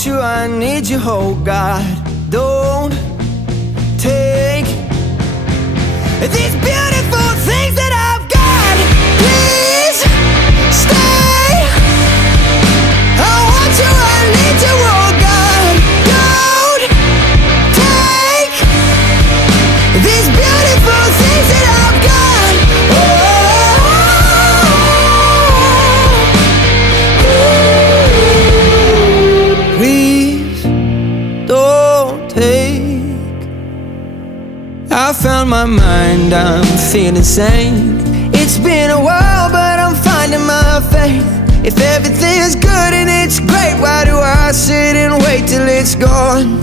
want you, I need you, oh God. Don't take these beautiful things that I've got. Please stay. I want you, I need you, oh God. Don't take these beautiful things that I've got. Please don't take. I found my mind, I'm feeling sane. It's been a while, but I'm finding my faith. If everything's good and it's great, why do I sit and wait till it's gone?